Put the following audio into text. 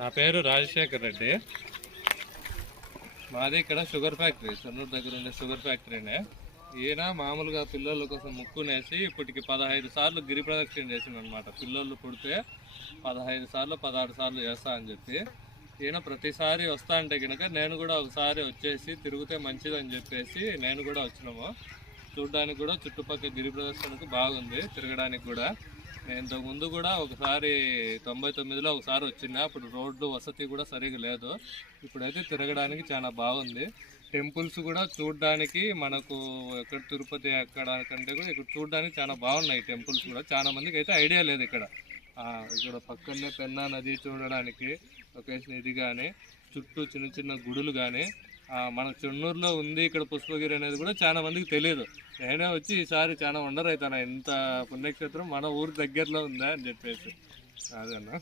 నా పేరు రాజశేఖర్ రెడ్డి. మాది ఇక్కడ షుగర్ ఫ్యాక్టరీ చెన్నూరు దగ్గర ఉండే షుగర్ ఫ్యాక్టరీనే. ఈయన మామూలుగా పిల్లల కోసం ముక్కునేసి ఇప్పటికి పదహైదు సార్లు గిరి ప్రదక్షిణ చేసిందనమాట అనమాట పిల్లలు పుడితే పదహైదు సార్లు పదహారు సార్లు చేస్తా అని చెప్పి. ఈయన ప్రతిసారి వస్తా అంటే కనుక నేను కూడా ఒకసారి వచ్చేసి తిరిగితే మంచిదని చెప్పేసి నేను కూడా వచ్చినాము. చూడడానికి కూడా చుట్టుపక్కల గిరి ప్రదర్శనకు బాగుంది తిరగడానికి కూడా. నేను ఇంతకు ముందు కూడా ఒకసారి తొంభై తొమ్మిదిలో ఒకసారి వచ్చిన అప్పుడు రోడ్డు వసతి కూడా సరిగా లేదు. ఇప్పుడైతే తిరగడానికి చాలా బాగుంది. టెంపుల్స్ కూడా చూడడానికి మనకు ఎక్కడ తిరుపతి ఎక్కడ కంటే కూడా ఇక్కడ చూడడానికి చాలా బాగున్నాయి టెంపుల్స్ కూడా. చాలా మందికి అయితే ఐడియా లేదు ఇక్కడ. ఇక్కడ పక్కనే పెన్నా నది చూడడానికి లొకేషన్ ఇది కానీ చుట్టూ చిన్న చిన్న గుడులు కానీ మన చెన్నూరులో ఉంది ఇక్కడ పుష్పగిరి అనేది కూడా చాలా మందికి తెలియదు. నేనే వచ్చి ఈసారి చాలా వండర్ అవుతాను ఇంత పుణ్యక్షేత్రం మన ఊరి దగ్గరలో ఉందా అని చెప్పేసి. అదన్నా